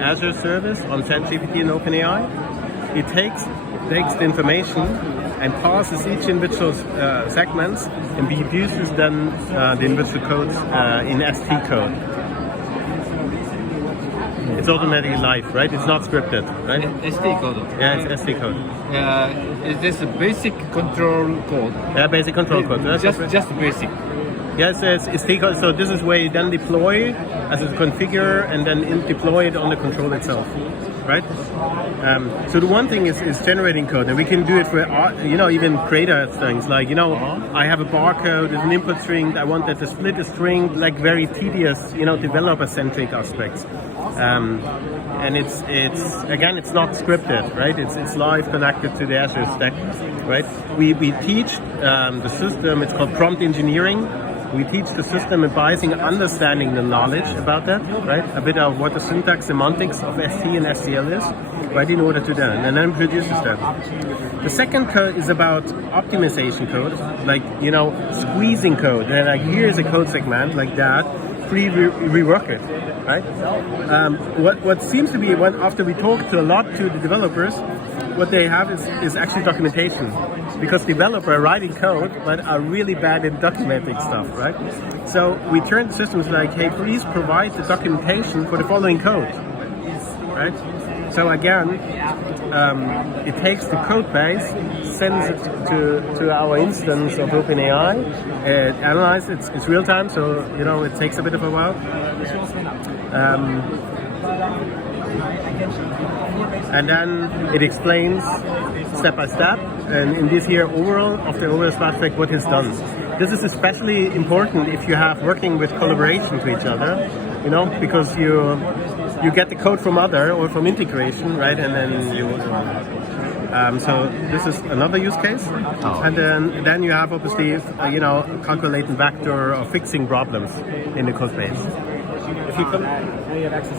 Azure service on ChatGPT and OpenAI. It takes the information and parses each individual segments and produces then the individual codes in ST code. It's automatically live, right? It's not scripted, right? ST code. Yeah, it's ST code. Is this a basic control code? Yeah, basic control code. Just basic. Yes, it's ST code. So this is where you then deploy as a configure and then deploy it on the control itself, right? So the one thing is generating code, and we can do it for even creator things like I have a barcode, there's an input string. I want that to split a string, like very tedious, developer-centric aspects. And it's again, it's not scripted, right? It's live connected to the Azure stack, right? We teach the system. It's called prompt engineering. We teach the system advising, understanding the knowledge about that, right? A bit of what the syntax, semantics of ST and STL is, right? In order to then, and then produces that. The second code is about optimization code, like squeezing code. And like here's a code segment like that. Rework it, right? What seems to be after we talk to a lot to the developers, what they have is actually documentation, because developers are writing code but are really bad in documenting stuff, right? So we turn to systems like, hey, please provide the documentation for the following code, right? So again, it takes the code base, sends it to our instance of OpenAI, it analyzes it's real time, so it takes a bit of a while. And then it explains step by step, and in this here overall aspect what is done. This is especially important if you have working with collaboration to each other, because you get the code from other or from integration, right? And then you so this is another use case. And then you have obviously calculating vector or fixing problems in the code base. If you have access